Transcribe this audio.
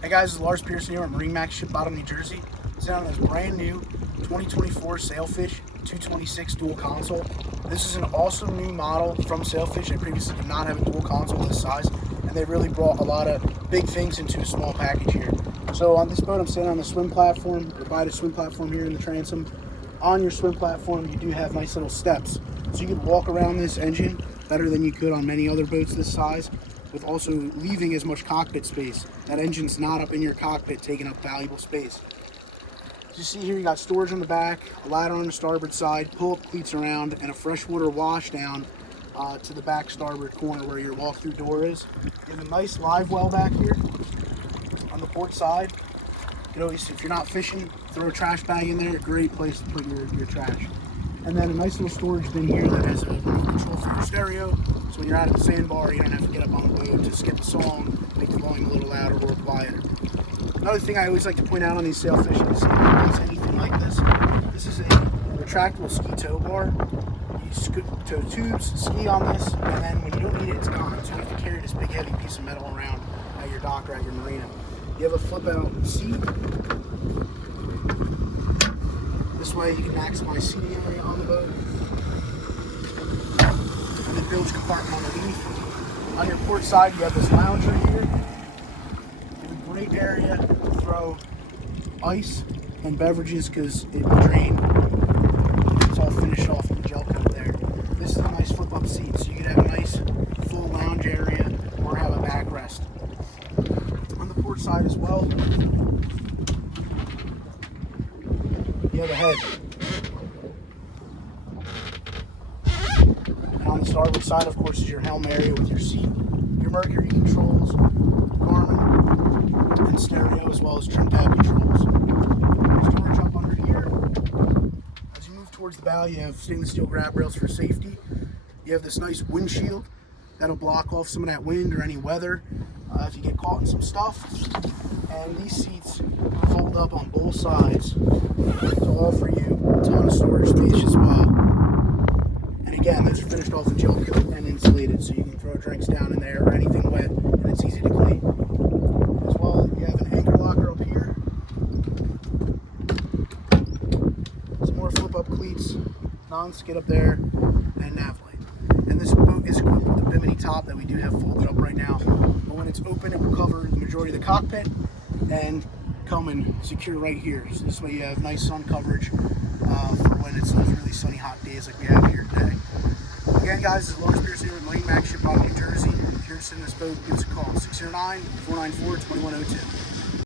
Hey guys, it's Lars Pearson here at MarineMax Ship Bottom, New Jersey. Sitting on this brand new 2024 Sailfish 226 dual console. This is an awesome new model from Sailfish. They previously did not have a dual console this size, and they really brought a lot of big things into a small package here. So on this boat, I'm sitting on the swim platform, or by the swim platform here in the transom. On your swim platform, you do have nice little steps. So you could walk around this engine better than you could on many other boats this size, with also leaving as much cockpit space. That engine's not up in your cockpit, taking up valuable space. As you see here, you got storage on the back, a ladder on the starboard side, pull-up cleats around, and a freshwater wash down to the back starboard corner where your walk-through door is. You have a nice live well back here on the port side. You can always, if you're not fishing, throw a trash bag in there. A great place to put your trash. And then a nice little storage bin here that has a remote control for your stereo. So when you're out at the sandbar, you don't have to get up on the boat to skip a song, make the volume a little louder or quieter. Another thing I always like to point out on these Sailfish is if anything like this is a retractable Mosquito Bar. You tow tubes, ski on this, and then when you don't need it, it's gone. So you have to carry this big heavy piece of metal around at your dock or at your marina. You have a flip out seat. This way you can maximize seating area on the boat. And then bilge compartment underneath. On your port side, you have this lounger here. You have a great area to throw ice and beverages because it will drain. It's all finished off with the gel coat there. This is a nice flip up seat, so you can have a nice full lounge area or have a backrest. On the port side as well, you have a head. And on the starboard side, of course, is your helm area with your seat, your mercury controls, Garmin, and stereo, as well as trim tab controls. Storage up under here. As you move towards the bow, you have stainless steel grab rails for safety. You have this nice windshield that'll block off some of that wind or any weather if you get caught in some stuff. And these seats fold up on both sides to offer you a ton of storage space as well. And again, those are finished off with gel coat and insulated, so you can throw drinks down in there or anything wet, and it's easy to clean. As well, you have an anchor locker up here. Some more flip-up cleats, non-skid up there, and nav light. And this boat is equipped with a bimini top that we do have folded up right now. But when it's open, it will cover the majority of the cockpit and come and secure right here. So this way you have nice sun coverage for when it's those really sunny, hot days like we have here today. Again, guys, this is Lars Pearson here at MarineMax Ship Bottom, New Jersey. If you're interested in this boat, give us a call, 609-494-2102.